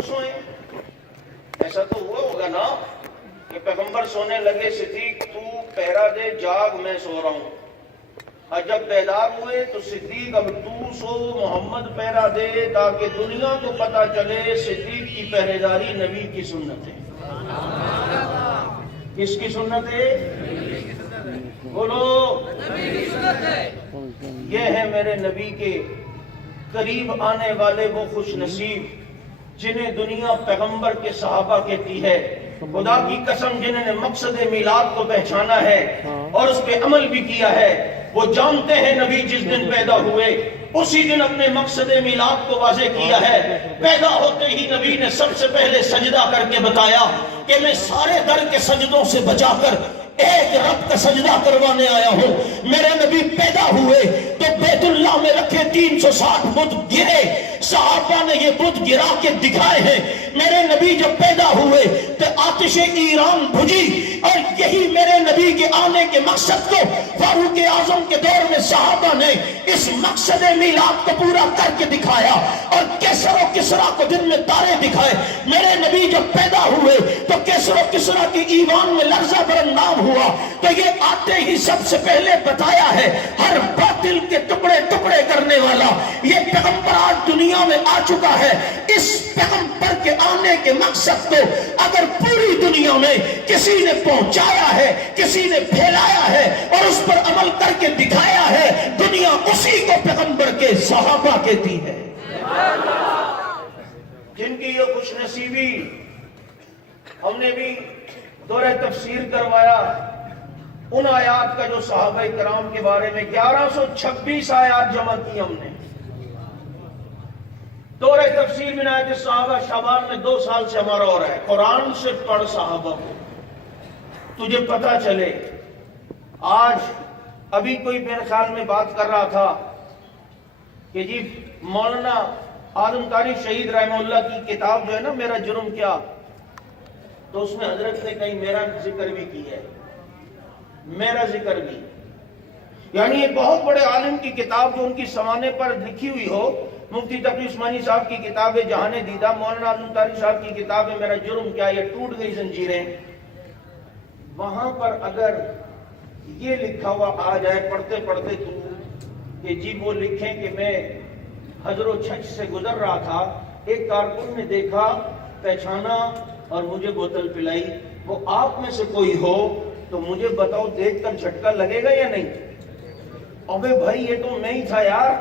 خود سوئیں؟ ایسا تو ہوا ہوگا نا کہ پیغمبر سونے لگے صدیق تو پہرا دے جاگ میں سو رہا ہوں، اور جب بیدار ہوئے تو صدیق اب تو سو محمد پہرا دے تاکہ دنیا کو پتا چلے صدیق کی پہرے داری نبی کی سنت ہے۔ کس کی سنت ہے؟ بولو، یہ ہے میرے نبی کے قریب آنے والے وہ خوش نصیب جنہیں دنیا پیغمبر کے صحابہ کہتی ہے۔ خدا کی قسم جنہوں نے مقصد میلاد کو پہچانا ہے اور اس پہ عمل بھی کیا ہے، وہ جانتے ہیں نبی جس دن پیدا ہوئے اسی دن اپنے مقصد میلاد کو واضح کیا ہے۔ پیدا ہوتے ہی نبی نے سب سے پہلے سجدہ کر کے بتایا کہ میں سارے در کے سجدوں سے بچا کر ایک رب کا سجدہ کروانے آیا ہوں۔ میرے نبی پیدا ہوئے تو بیت اللہ میں رکھے 360 بت گرے، صحابہ نے یہ بت گرا کے دکھائے ہیں۔ میرے نبی جب پیدا ہوئے تو آتش ایران بھجی، اور یہی میرے نبی کے آنے کے مقصد کو فاروق اعظم کے دور میں صحابہ نے اس مقصد میلاد کو پورا کر کے دکھایا، اور کیسر و کسرا کو دن میں تارے دکھائے۔ میرے نبی جب پیدا ہوئے تو کیسر و کسرا کی ایوان میں لرزہ برانگام ہوا، تو یہ آتے ہی سب سے پہلے بتایا ہے ہر باطل کے ٹکڑے ٹکڑے کرنے والا یہ پیغمبر آج دنیا میں آ چکا ہے۔ اس پیغمبر کے آنے کے مقصد کو اگر پوری دنیا میں کسی نے پہنچایا ہے، کسی نے پھیلایا ہے اور اس پر عمل کر کے دکھایا ہے، دنیا اسی کو پیغمبر کے صحابہ کہتی ہے، جن کی یہ خوش نصیبی ہم نے بھی دورہ تفسیر کروایا۔ ان آیات کا جو صحابہ کرام کے بارے میں 1126 آیات جمع کی ہم نے دورہ تفسیر میں آئے کہ صحابہ شعبان میں 2 سال سے ہمارا ہو رہا ہے۔ قرآن سے پڑھ صحابہ کو، تجھے پتا چلے۔ آج ابھی کوئی میرے خیال میں بات کر رہا تھا کہ جی مولانا اعظم قاری شہید رحمہ اللہ کی کتاب جو ہے نا میرا جرم کیا، تو اس میں حضرت نے کہیں میرا ذکر بھی کی ہے، میرا ذکر بھی، یعنی ایک بہت بڑے عالم کی کتاب جو ان کی سوانے پر لکھی ہوئی ہو، مفتی تقی عثمانی صاحب کی کتاب ہے جہان دیدہ، مولانا اعظم قاری صاحب کی کتاب ہے میرا جرم کیا، یہ ٹوٹ گئی زنجیریں، وہاں پر اگر یہ لکھا ہوا آ جائے پڑھتے پڑھتے تو کہ جی وہ لکھیں کہ میں حضر و چھچ سے گزر رہا تھا، ایک کارکن نے دیکھا، پہچانا اور مجھے بوتل پلائی، وہ آپ میں سے کوئی ہو تو مجھے بتاؤ دیکھ کر جھٹکا لگے گا یا نہیں؟ ابے بھائی یہ تو میں ہی تھا یار۔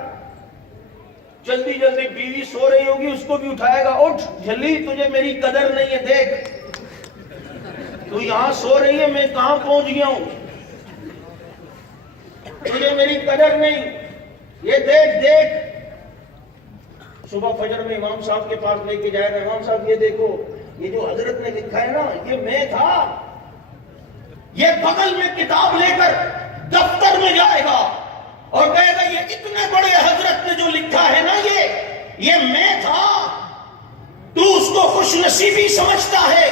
جلدی جلدی بیوی سو رہی ہوگی اس کو بھی اٹھائے گا، اٹھ جھلی تجھے میری قدر نہیں ہے، دیکھ تو یہاں سو رہی ہے میں کہاں پہنچ گیا ہوں، تجھے میری قدر نہیں، یہ دیکھ دیکھ۔ صبح فجر میں امام صاحب کے پاس لے کے جائے گا، امام صاحب یہ دیکھو یہ جو حضرت نے لکھا ہے نا یہ میں تھا، یہ بغل میں کتاب لے کر دفتر میں جائے گا اور کہے گا یہ اتنے بڑے حضرت نے جو لکھا ہے نا یہ میں تھا۔ تو اس کو خوش نصیبی سمجھتا ہے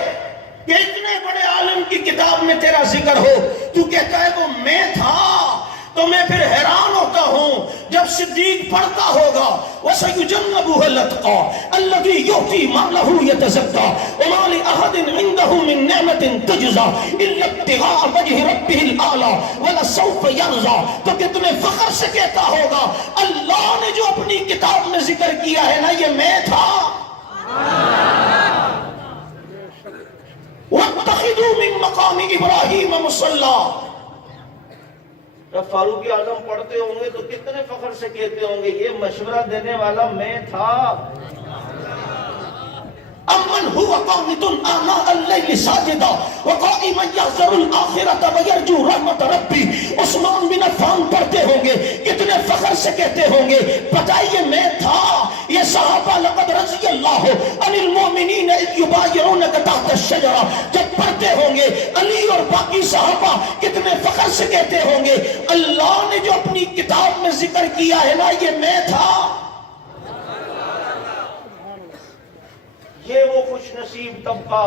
کہ اتنے بڑے عالم کی کتاب میں تیرا ذکر ہو، تو کہتا ہے وہ میں تھا۔ تو میں پھر حیران ہوتا ہوں جب صدیق پڑھتا ہوگا وَسَيُجَنَّبُهَا الْأَتْقَى الَّذِي يُؤْتِي مَالَهُ يَتَزَكَّى وَمَا لِأَحَدٍ عِندَهُ مِن نِّعْمَةٍ تُجْزَى إِلَّا ابْتِغَاءَ وَجْهِ رَبِّهِ الْأَعْلَى وَلَسَوْفَ يَرْضَى۔ تو کہ تمہیں فخر سے کہتا ہوگا اللہ نے جو اپنی کتاب میں ذکر کیا ہے نا یہ میں تھا۔ وَاتَّخِذُوا مِن مَّقَامِ إِبْرَاهِيمَ مُصَلًّى۔ جب فاروق اعظم پڑھتے ہوں گے تو کتنے فخر سے کہتے ہوں گے یہ مشورہ دینے والا میں تھا۔ امن هو قانت آناء الليل ساجدا وقائما يحذر الآخرة ويرجو رحمت ربی۔ عثمان بن عفان پڑھتے ہوں گے کتنے فخر سے کہتے ہوں گے بتائیے میں تھا۔ یہ صحابہ لقد رضی اللہ عن المؤمنین اذ یبایعونک تحت الشجرہ جب پڑھتے ہوں گے علی اور باقی صحابہ کتنے فخر سے کہتے ہوں گے اللہ نے جو اپنی کتاب میں ذکر کیا ہے نا یہ میں تھا۔ یہ وہ خوش نصیب طبقہ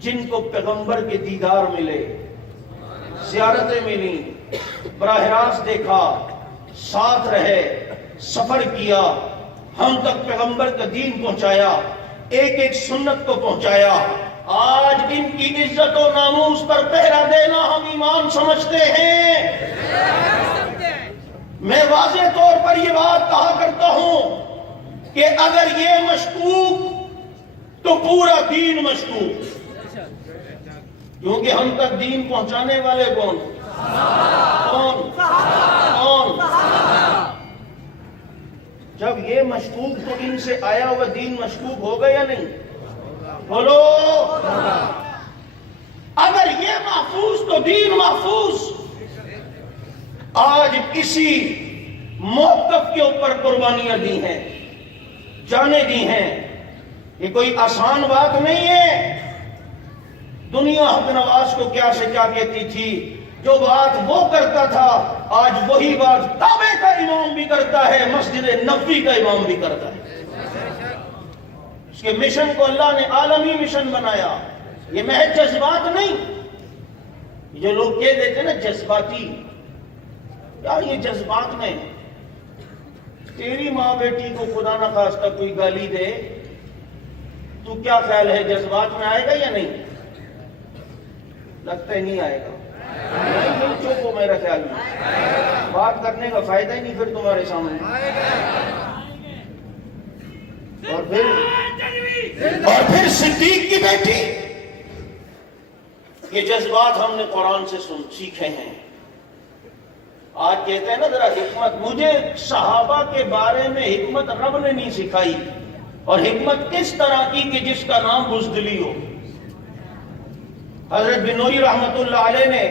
جن کو پیغمبر کے دیدار ملے، زیارتیں ملی، براہ راست دیکھا، ساتھ رہے، سفر کیا، ہم تک پیغمبر کا دین پہنچایا۔ ایک ایک سنت کو پہنچایا. آج ان کی عزت و ناموس پر پہرا دینا ہم ایمان سمجھتے ہیں. میں واضح طور پر یہ بات کہا کرتا ہوں کہ اگر یہ مشکوک تو پورا دین مشکوک. کیونکہ ہم تک دین پہنچانے والے کون؟ جب یہ مشکوک تو ان سے آیا ہوا دین مشکوک ہوگا یا نہیں؟ بولو. اگر یہ محفوظ تو دین محفوظ. آج اسی موقف کے اوپر قربانیاں دی ہیں، جانیں دی ہیں. یہ کوئی آسان بات نہیں ہے. دنیا حق نواز کو کیا سے کیا کہتی تھی، جو بات وہ کرتا تھا آج وہی بات کعبے کا امام بھی کرتا ہے، مسجد نبوی کا امام بھی کرتا ہے. اس کے مشن کو اللہ نے عالمی مشن بنایا. یہ محض جذبات نہیں. جو لوگ کہہ دیتے نا جذباتی، یار یہ جذبات میں تیری ماں بیٹی کو خدا نہ خواستہ کوئی گالی دے تو کیا خیال ہے جذبات میں آئے گا یا نہیں؟ لگتا ہی نہیں آئے گا. نہیں چوکو میرا خیال میں بات کرنے کا فائدہ ہی نہیں پھر تمہارے سامنے. اور پھر صدیق کی بیٹی. یہ جذبات ہم نے قرآن سے سیکھے ہیں. آج کہتے ہیں نا ذرا حکمت. مجھے صحابہ کے بارے میں حکمت رب نے نہیں سکھائی. اور حکمت اس طرح کی کہ جس کا نام بزدلی ہو. حضرت بنوری رحمت اللہ علیہ نے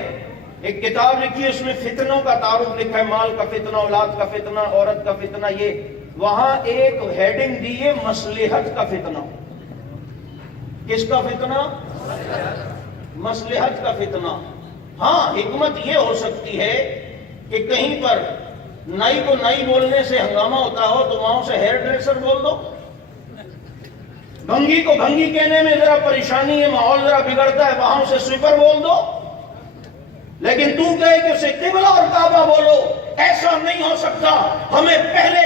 ایک کتاب لکھی، اس میں فتنوں کا تعارف لکھا ہے. مال کا فتنہ، اولاد کا فتنہ، عورت کا فتنہ. یہ وہاں ایک ہیڈنگ دی ہے مصلحت کا فتنہ. کس کا فتنہ؟ مصلحت کا فتنہ. ہاں حکمت یہ ہو سکتی ہے کہ کہیں پر نائی کو نائی بولنے سے ہنگامہ ہوتا ہو تو وہاں سے ہیئر ڈریسر بول دو. بھنگی کو بھنگی کہنے میں ذرا پریشانی ہے، ماحول ذرا بگڑتا ہے، وہاں سے سویپر بول دو. لیکن تو کہے کہ اسے قبلہ اور کعبہ بولو، ایسا نہیں ہو سکتا. ہمیں پہلے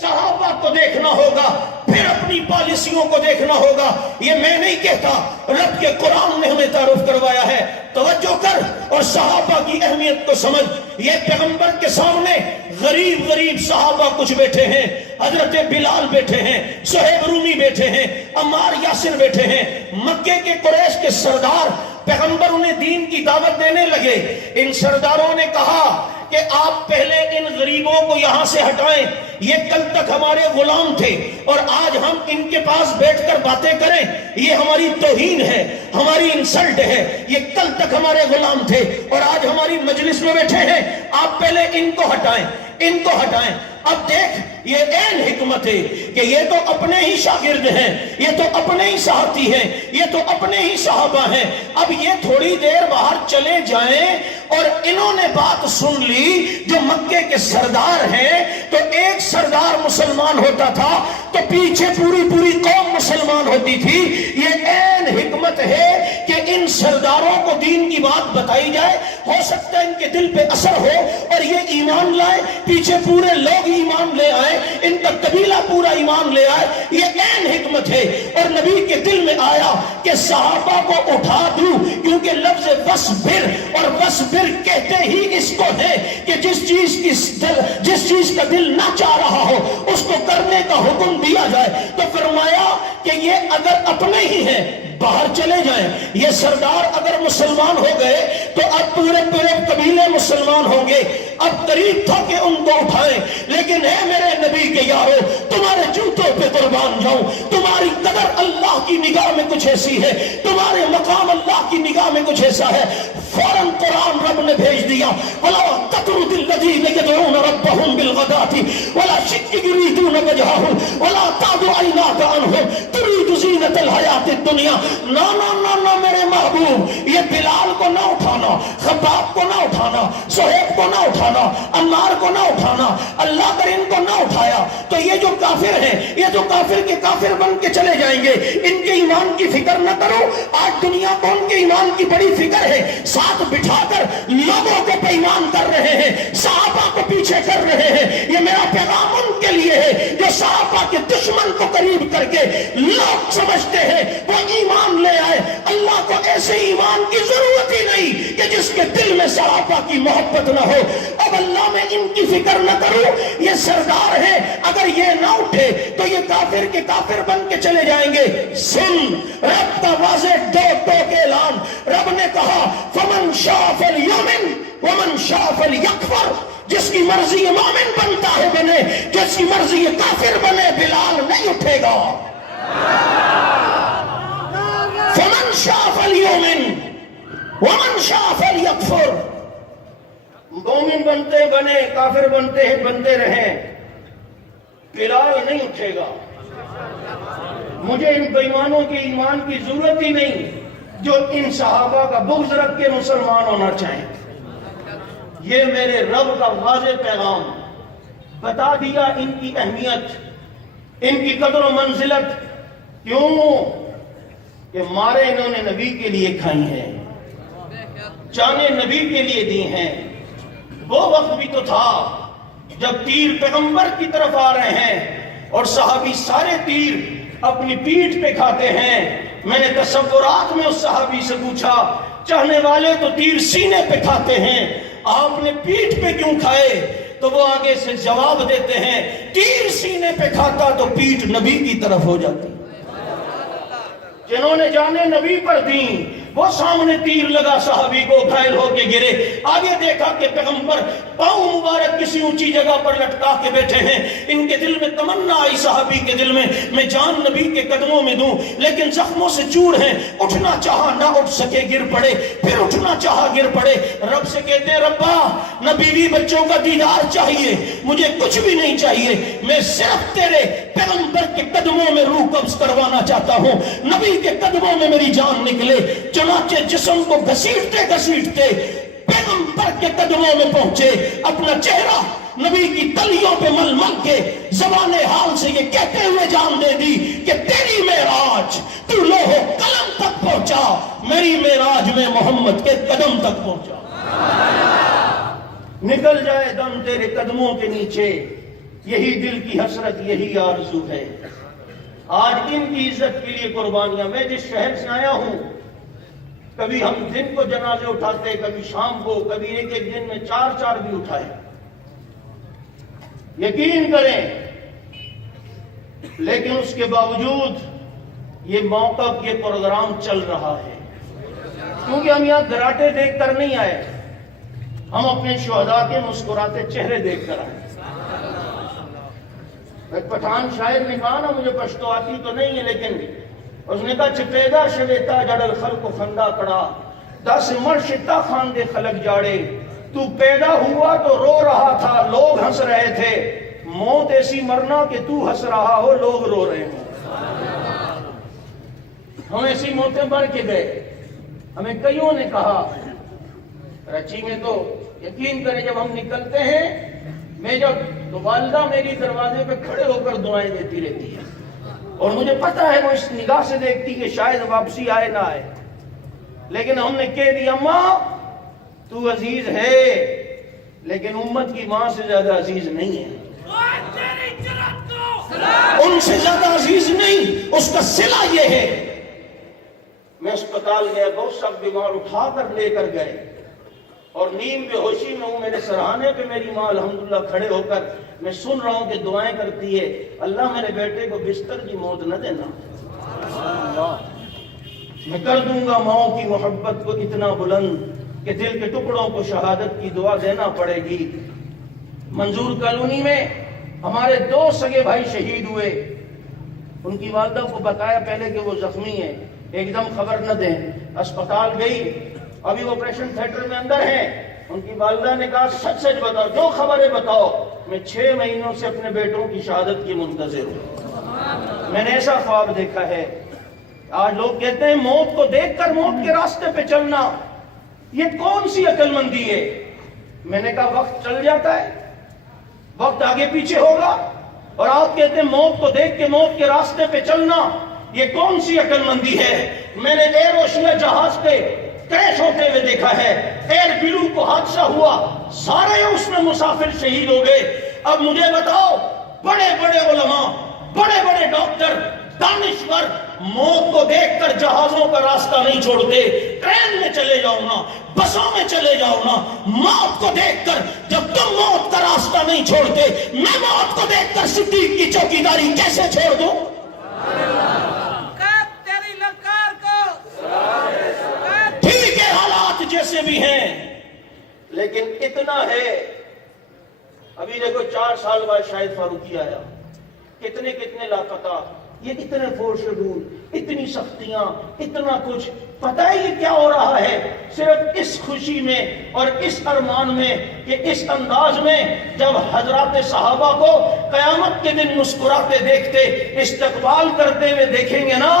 صحابہ کو دیکھنا ہوگا، پھر اپنی پالیسیوں کو دیکھنا ہوگا. یہ میں نہیں کہتا، رب کے قرآن نے ہمیں تعارف کروایا ہے. توجہ کر اور صحابہ کی اہمیت کو سمجھ. یہ پیغمبر کے سامنے غریب غریب صحابہ کچھ بیٹھے ہیں. حضرت بلال بیٹھے ہیں، صہیب رومی بیٹھے ہیں، عمار یاسر بیٹھے ہیں. مکے کے قریش کے سردار پیغمبر انہیں دین کی دعوت دینے لگے. ان سرداروں نے کہا کہ آپ پہلے ان غریبوں کو یہاں سے ہٹائیں. یہ کل تک ہمارے غلام تھے اور آج ہم ان کے پاس بیٹھ کر باتیں کریں یہ ہماری توہین ہے، ہماری انسلٹ ہے. یہ کل تک ہمارے غلام تھے اور آج ہماری مجلس میں بیٹھے ہیں. آپ پہلے ان کو ہٹائیں، ان کو ہٹائیں. اب دیکھ یہ عین حکمت ہے کہ یہ تو اپنے ہی شاگرد ہیں، یہ تو اپنے ہی ساتھی ہیں، یہ تو اپنے ہی صحابہ ہیں. اب یہ تھوڑی دیر باہر چلے جائیں اور انہوں نے بات سن لی جو مکے کے سردار ہیں. تو ایک سردار مسلمان ہوتا تھا تو پیچھے پوری پوری قوم مسلمان ہوتی تھی. یہ عین حکمت ہے کہ ان سرداروں کو دین کی بات بتائی جائے. ہو سکتا ہے ان کے دل پہ اثر ہو اور یہ ایمان لائے، پیچھے پورے لوگ ایمان لے آئے، ان کا قبیلہ پورا ایمان لے آئے. یہ عین حکمت ہے. اور نبی کے دل میں آیا کہ صحابہ کو اٹھا دوں، کیونکہ لفظ وصبر اور وصبر کہتے ہی اس کو ہے کہ جس چیز کا دل نہ چاہ رہا ہو اس کو کرنے کا حکم دیا جائے. تو فرمایا کہ یہ اگر اپنے ہی ہیں باہر چلے جائیں. یہ سردار اگر مسلمان ہو گئے تو اب پورے پورے قبیلے مسلمان ہوں گے. اب قریب تھا کہ ان کو اٹھائیں، لیکن اے میرے نبی کے یارو تمہارے جوتوں پہ قربان جاؤں. تمہاری قدر اللہ کی نگاہ میں کچھ ایسی ہے، تمہارے مقام اللہ کی نگاہ میں کچھ ایسا ہے. فوراً قرآن رب نے بھیج دیا وَلَا تَطْرُدِ الَّذِينَ يَدْعُونَ رَبَّهُمْ بِالْغَدَاةِ وَلَا شِدِّ يُرِيدُونَ وَجْهَهُ وَلَا تَعْدُ عَيْنَاكَ عَنْهُمْ تُرِيدُ زِينَةَ الْحَيَاةِ الدُّنْيَا. نہ میرے محبوب، یہ بلال کو نہ اٹھانا، خباب کو نہ اٹھانا، صہیب کو نہ اٹھانا، عمار کو نہ اٹھانا. اللہ اگر ان کو نہ اٹھایا تو یہ جو کافر ہیں یہ تو کافر کے کافر بن کے چلے جائیں گے. ان کے ایمان کی فکر نہ کرو. آج دنیا کو ان کے ایمان کی بڑی فکر ہے, ساتھ بٹھا کر لوگوں کو بے ایمان کر رہے ہیں, صحابہ کو پیچھے کر رہے ہیں. یہ میرا پیغام ان کے لیے ہے جو صحابہ کے دشمن کو قریب کر کے لوگ سمجھتے ہیں وہ ایمان لے آئے. اللہ کو ایسے ایمان کی ضرورت ہی نہیں کہ جس کے دل میں صحابہ کی محبت نہ ہو. اب اللہ میں ان کی فکر نہ کرو, یہ سردار ہے, اگر یہ نہ اٹھے تو یہ کافر کے کافر بن کے چلے جائیں گے. سن رب کا واضح دو کے اعلان. رب نے کہا فمن شاء فلیؤمن ومن شاء فلیکفر. جس کی مرضی یہ مومن بنتا ہے بنے, جس کی مرضی یہ کافر بنے. بلال نہیں اٹھے گا. فمن شاء فلیؤمن ومن شاء فلیکفر. مومن بنتے بنے, کافر بنتے ہیں بنتے رہیں, بلال نہیں اٹھے گا. مجھے ان بےایمانوں کے ایمان کی ضرورت ہی نہیں جو ان صحابہ کا بغض رکھ کے مسلمان ہونا چاہیں. یہ میرے رب کا واضح پیغام. بتا دیا ان کی اہمیت, ان کی قدر و منزلت. کیوں کہ مارے انہوں نے نبی کے لیے کھائی ہیں, جانیں نبی کے لیے دی ہیں. وہ وقت بھی تو تھا جب تیر پیغمبر کی طرف آ رہے ہیں اور صحابی سارے تیر اپنی پیٹھ پہ کھاتے ہیں. میں نے تصورات میں اس صحابی سے پوچھا, چاہنے والے تو تیر سینے پہ کھاتے ہیں, آپ نے پیٹھ پہ کیوں کھائے؟ تو وہ آگے سے جواب دیتے ہیں, تیر سینے پہ کھاتا تو پیٹھ نبی کی طرف ہو جاتی. جنہوں نے جانے نبی پر دیں وہ سامنے تیر لگا, صحابی کو گھائل ہو کے گرے. آگے دیکھا کہ پیغمبر پاؤں مبارک کسی اونچی جگہ پر لٹکا کے بیٹھے ہیں. ان کے دل میں تمنا آئی, صحابی کے دل میں جان نبی کے قدموں میں دوں, لیکن زخموں سے چور ہیں. اٹھنا چاہا نہ اٹھ سکے, گر پڑے. پھر اٹھنا چاہا گر پڑے. رب سے کہتے ہیں ربا نہ بیوی بچوں کا دیدار چاہیے, مجھے کچھ بھی نہیں چاہیے, میں صرف تیرے پیغمبر کے قدموں میں روح قبض کروانا چاہتا ہوں. نبی کے قدموں میں میری جان نکلے. چنانچہ جسم کو گھسیٹتے گھسیٹتے پیغمبر کے قدموں میں پہنچے. اپنا چہرہ نبی کی تلیوں پہ مل مل کے زبان حال سے یہ کہتے ہوئے جان دے دی کہ تیری معراج تو لوح قلم تک پہنچا, میری معراج میں محمد کے قدم تک پہنچا. نکل جائے دم تیرے قدموں کے نیچے, یہی دل کی حسرت, یہی آرزو ہے. آج ان کی عزت کے لیے قربانیاں. میں جس شہر سے آیا ہوں, کبھی ہم دن کو جنازے اٹھاتے, کبھی شام کو, کبھی ایک ایک دن میں 4 بھی اٹھائے. یقین کریں, لیکن اس کے باوجود یہ موقع, یہ پروگرام چل رہا ہے. کیونکہ ہم یہاں گراٹے دیکھ کر نہیں آئے, ہم اپنے شہداء کے مسکراتے چہرے دیکھ کر آئے. ایک پٹھان شاعر نے کہا نا, مجھے پشتو آتی تو نہیں ہے, لیکن اس نے کہا چپیدا شویتا جڑل خلق خندہ کڑا, 10 مرشدہ خاندے خلق جاڑے. تو پیدا ہوا تو رو رہا تھا, لوگ ہنس رہے تھے. موت ایسی مرنا کہ تو ہنس رہا ہو, لوگ رو رہے ہوں. ہم ایسی موتیں مر کے گئے. ہمیں کئیوں نے کہا, کراچی میں تو یقین کریں جب ہم نکلتے ہیں, میں تو والدہ میری دروازے پہ کھڑے ہو کر دعائیں دیتی رہتی ہے, اور مجھے پتا ہے وہ اس نگاہ سے دیکھتی کہ شاید واپسی آئے نہ آئے. لیکن ہم نے کہہ دیا, ماں تو عزیز ہے لیکن امت کی ماں سے زیادہ عزیز نہیں ہے, ان سے زیادہ عزیز نہیں. اس کا صلہ یہ ہے. میں اسپتال گیا, بہت سب بیمار اٹھا کر لے کر گئے, اور نیند بے ہوشی میں ہوں. میرے سرہانے پہ میری ماں الحمدللہ کھڑے ہو کر, میں سن رہا ہوں کہ دعائیں کرتی ہے, اللہ میرے بیٹے کو بستر کی موت نہ دینا, میں کر دوں گا ماؤں کی محبت کو اتنا بلند کہ دل کے ٹکڑوں کو شہادت کی دعا دینا پڑے گی. منظور کالونی میں ہمارے 2 سگے بھائی شہید ہوئے. ان کی والدہ کو بتایا پہلے کہ وہ زخمی ہیں, ایک دم خبر نہ دیں. اسپتال گئی, ابھی وہ آپریشن تھیٹر میں اندر ہیں. ان کی والدہ نے کہا سچ سچ بتاؤ, جو خبریں بتاؤ. میں 6 مہینوں سے اپنے بیٹوں کی شہادت کی منتظر ہوں. میں نے ایسا خواب دیکھا ہے. آج لوگ کہتے ہیں موت کو دیکھ کر موت کے راستے پہ چلنا, یہ کون سی عقل مندی ہے؟ میں نے کہا وقت چل جاتا ہے, وقت آگے پیچھے ہوگا, اور آپ کہتے ہیں موت کو دیکھ کے موت کے راستے پہ چلنا. یہ کون سی عقل مندی ہے؟ میں نے ایئر ایشیا جہاز پہ کریش ہوتے ہوئے دیکھا ہے، ایئر بلو کو حادثہ ہوا، سارے اس میں مسافر شہید ہو گئے۔ اب مجھے بتاؤ، بڑے بڑے علماء، بڑے بڑے ڈاکٹر، دانشور موت کو دیکھ کر جہازوں کا راستہ نہیں چھوڑتے، ٹرین میں چلے جاؤ نا، بسوں میں چلے جاؤ نا، موت کو دیکھ کر جب تم موت کا راستہ نہیں چھوڑتے، میں موت کو دیکھ کر صدیق کی چوکیداری کیسے چھوڑ دوں؟ ٹھیک ہے، حالات جیسے بھی ہیں، لیکن اتنا ہے، ابھی دیکھو 4 سال بعد شاہد فاروقی آیا، کتنے لاپتہ، یہ اتنے فور شیڈول، اتنی سختیاں، اتنا کچھ، پتہ ہے یہ کیا ہو رہا ہے؟ صرف اس خوشی میں اور اس ارمان میں کہ اس انداز میں جب حضرات صحابہ کو قیامت کے دن مسکراتے دیکھتے، استقبال کرتے ہوئے دیکھیں گے نا،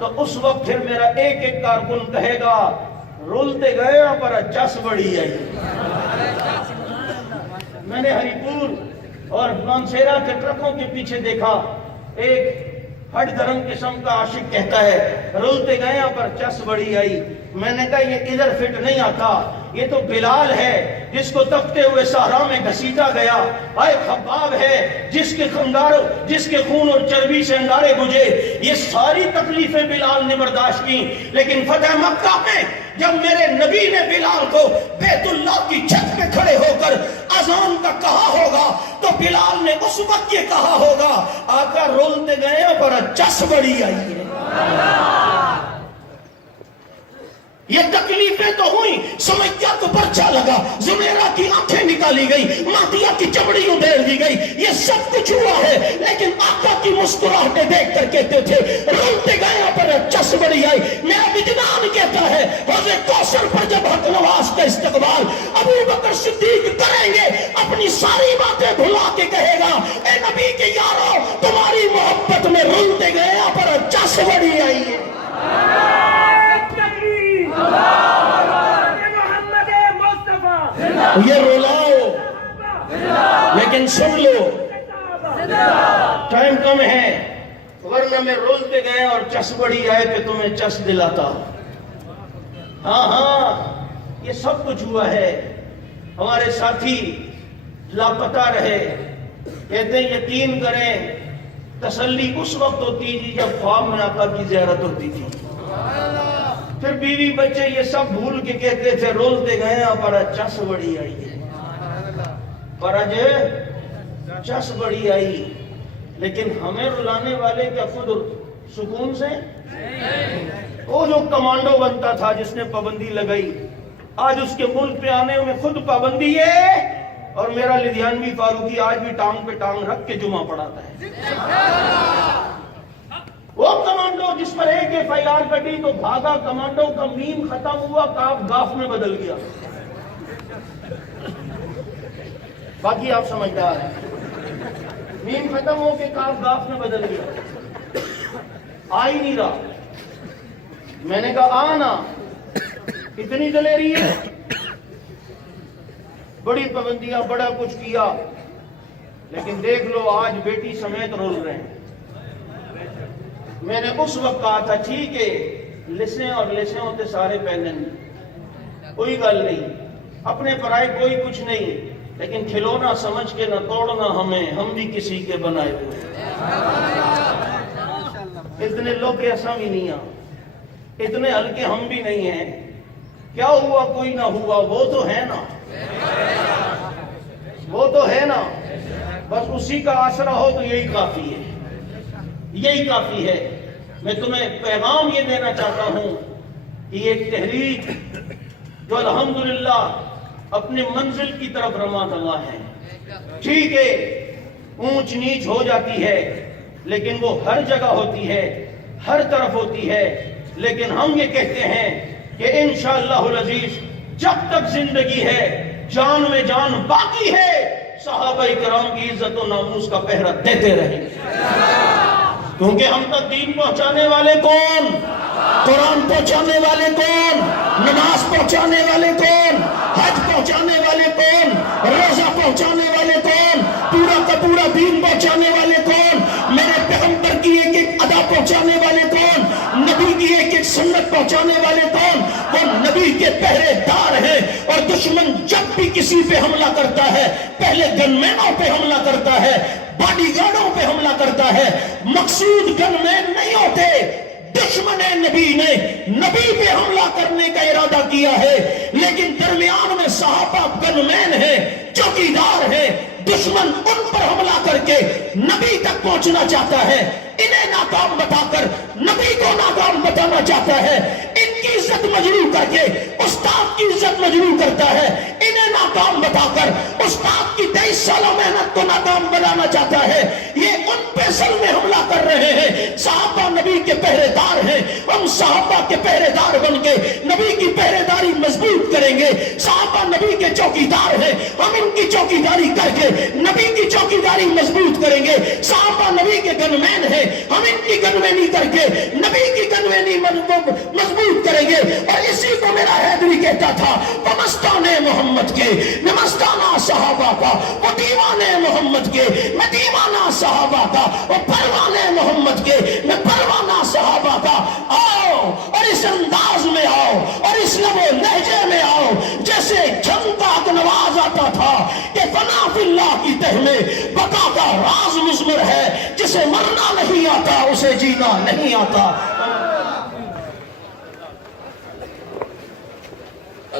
تو اس وقت پھر میرا ایک ایک کارکن کہے گا، رولتے گئے پر چس بڑی آئی۔ میں نے ہری پور اور مانسیرا کے ٹرکوں کے پیچھے دیکھا، ایک ہٹ درم قسم کا عاشق کہتا ہے، رولتے گئے پر چس بڑی آئی۔ میں نے کہا یہ ادھر فٹ نہیں آتا، یہ تو بلال ہے جس کو تپتے ہوئے صحرا میں گھسیٹا گیا، اے خباب ہے جس کے خون اور چربی سے انگارے بجھے۔ یہ ساری تکلیفیں بلال نے برداشت کی، لیکن فتح مکہ میں جب میرے نبی نے بلال کو بیت اللہ کی چھت پہ کھڑے ہو کر اذان کا کہا ہوگا تو بلال نے اس وقت یہ کہا ہوگا، آقا رولتے گئے پر چس بڑی آئی ہے۔ یہ تکلیفیں تو ہوئی، سمیہ کو پرچا لگا، زمیرہ کی آنکھیں نکالی گئی، مہدیہ کی چمڑی ادھیڑ دی گئی، یہ سب کچھ ہوا ہے، لیکن آقا کی مسکراہٹیں دیکھ کر کہتے تھے رولتے گئے پر چس بڑی آئی۔ میرا وجدان کہتا ہے حوض کوثر پر جب حق نواز کا استقبال ابو بکر صدیق کریں گے، اپنی ساری باتیں بھلا کے کہے گا، اے نبی کے یارو تمہاری محبت میں رولتے گئے پر چس بڑی آئی ہے۔ یہ رولاؤ، لیکن سن لو، ٹائم کم ہے، ورنہ میں رولتے گئے اور چس بڑی آئے کہ تمہیں چس دلاتا۔ ہاں یہ سب کچھ ہوا ہے۔ ہمارے ساتھی لاپتہ رہے، کہتے ہیں یقین کریں تسلی اس وقت ہوتی تھی جب خواب میں آقا کی زیارت ہوتی تھی، پھر بیوی بچے یہ سب بھول کے کہتے تھے رولتے گئے پر چس بڑی آئی ہے، پر چس بڑی آئی۔ لیکن ہمیں رلانے والے کیا خود سکون سے؟ وہ جو کمانڈو بنتا تھا جس نے پابندی لگائی، آج اس کے ملک پہ آنے میں خود پابندی ہے، اور میرا لدھیانوی فاروقی آج بھی ٹانگ پہ ٹانگ رکھ کے جمعہ پڑھاتا ہے۔ وہ کمانڈو جس پر ایک FIR کٹی تو بھاگا، کمانڈو کا میم ختم ہوا، کاف گاف میں بدل گیا، باقی آپ سمجھدار ہیں، میم ختم ہو کے کاف گاف میں بدل گیا، آ ہی نہیں رہا۔ میں نے کہا آنا، اتنی دلیری ہے، بڑی پابندیاں، بڑا کچھ کیا، لیکن دیکھ لو آج بیٹی سمیت رول رہے ہیں۔ میں نے اس وقت کہا تھا ٹھیک ہے لسیں اور لسیں ہوتے سارے پہلے کوئی گل نہیں، اپنے پرائے کوئی کچھ نہیں، لیکن کھلونا سمجھ کے نہ توڑنا ہمیں، ہم بھی کسی کے بنائے ہوئے۔ اتنے لوگ ایسا بھی نہیں ہیں، اتنے ہلکے ہم بھی نہیں ہیں، کیا ہوا کوئی نہ ہوا، وہ تو ہے نا، وہ تو ہے نا، بس اسی کا آسرا ہو تو یہی کافی ہے، یہی کافی ہے۔ میں تمہیں پیغام یہ دینا چاہتا ہوں کہ یہ تحریک جو الحمدللہ اپنے منزل کی طرف رواں دوا ہے، ٹھیک ہے اونچ نیچ ہو جاتی ہے، لیکن وہ ہر جگہ ہوتی ہے، ہر طرف ہوتی ہے، لیکن ہم یہ کہتے ہیں کہ انشاءاللہ العزیز جب تک زندگی ہے، جان میں جان باقی ہے، صحابہ کرام کی عزت و ناموس کا پہرا دیتے رہیں، کیونکہ ہم تک دین پہنچانے والے کون؟ قرآن پہنچانے والے کون؟ نماز پہنچانے والے کون؟ حج پہنچانے والے کون؟ روزہ پہنچانے والے کون؟ پورا کا پورا دین پہنچانے والے کون؟ میرے پیغمبر کی ایک ایک ادا پہنچانے والے کون؟ سنت پہنچانے والے کون؟ وہ نبی کے پہرے دار ہیں. اور دشمن جب بھی کسی پہ حملہ کرتا ہے پہلے گن مینوں پہ حملہ کرتا ہے, باڈی گارڈوں پہ حملہ کرتا ہے. مقصود گن مین نہیں ہوتے, دشمن نبی نے نبی پہ حملہ کرنے کا ارادہ کیا ہے, لیکن درمیان میں صحابہ گن مین ہیں, چوکیدار ہیں. دشمن ان پر حملہ کر کے نبی تک پہنچنا چاہتا ہے, انہیں ناکام بتا کر نبی کو ناکام بتانا چاہتا ہے. ان کی عزت مجروح کر کے استاد کی عزت مجروح کرتا ہے, انہیں ناکام بتا کر استاد کی 23 سالہ محنت کو ناکام بنانا چاہتا ہے. یہ ان پہ اصل میں حملہ کر رہے ہیں. صحابہ نبی کے پہرے دار ہیں, ہم صحابہ کے پہرے دار بن کے نبی کی پہرے داری مضبوط کریں گے. صحابہ نبی کے چوکیدار ہیں, ہم ان کی چوکیداری کر کے نبی کی چوکیداری مضبوط کریں گے. صحابہ نبی کے گنمین ہیں, ہم ان کی گنمینی کر کے نبی کی گنمینی مضبوط کریں گے. اور اسی کو میرا حیدری کہتا تھا, ومستانے محمد کے نمستانہ صحابہ کا, وہ دیوانے محمد کے میں دیوانہ صحابہ کا, وہ پروانے محمد کے میں پروانہ صحابہ کا. آؤ اور اس انداز میں آؤ اور اس لب و لہجے میں آؤ جیسے جنگ کا نواز آتا تھا کہ فنا فی اللہ کی تہ میں بقا کا راز مضمر ہے, جسے مرنا نہیں آتا اسے جینا نہیں آتا.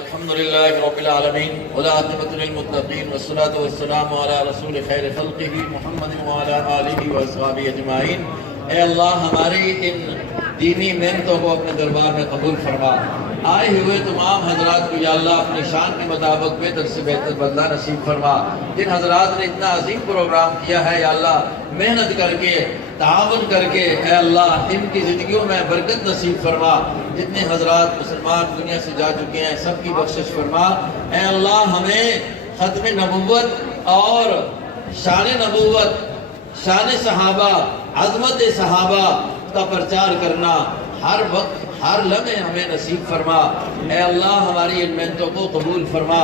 الحمدللہ رب العالمین والعاقبۃ للمتقین والصلاۃ والسلام علی رسول خیر خلقہ محمد وعلی آلہ واصحابہ اجمعین. اے اللہ ہماری ان دینی محنتوں کو اپنے دربار میں قبول فرما. آئے ہوئے تمام حضرات کو یا اللہ اپنی شان کے مطابق بہتر سے بہتر بدلہ نصیب فرما. جن حضرات نے اتنا عظیم پروگرام کیا ہے یا اللہ محنت کر کے تعاون کر کے اے اللہ ان کی زندگیوں میں برکت نصیب فرما. جتنے حضرات مسلمان دنیا سے جا چکے ہیں سب کی بخشش فرما. اے اللہ ہمیں ختم نبوت اور شان نبوت, شان صحابہ, عظمت صحابہ کا پرچار کرنا ہر وقت ہر لمحے ہمیں نصیب فرما. اے اللہ ہماری ان محنتوں کو قبول فرما.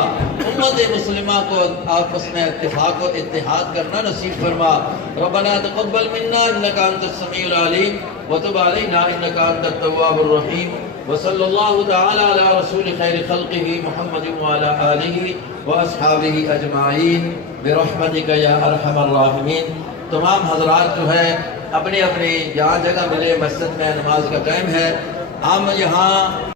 امت مسلمہ کو آپس میں اتفاق و اتحاد کرنا نصیب فرما. ربنا تقبل منا انک انت السمیع العلیم وتب علینا انک انت التواب الرحیم. وصلی اللہ تعالی علی رسول خیر خلقہ محمد وعلی آلہ واصحابہ اجمعین برحمتک یا ارحم الراحمین. تمام حضرات جو ہے اپنی اپنی جہاں جگہ ملے مسجد میں نماز کا ٹائم ہے, ہم یہاں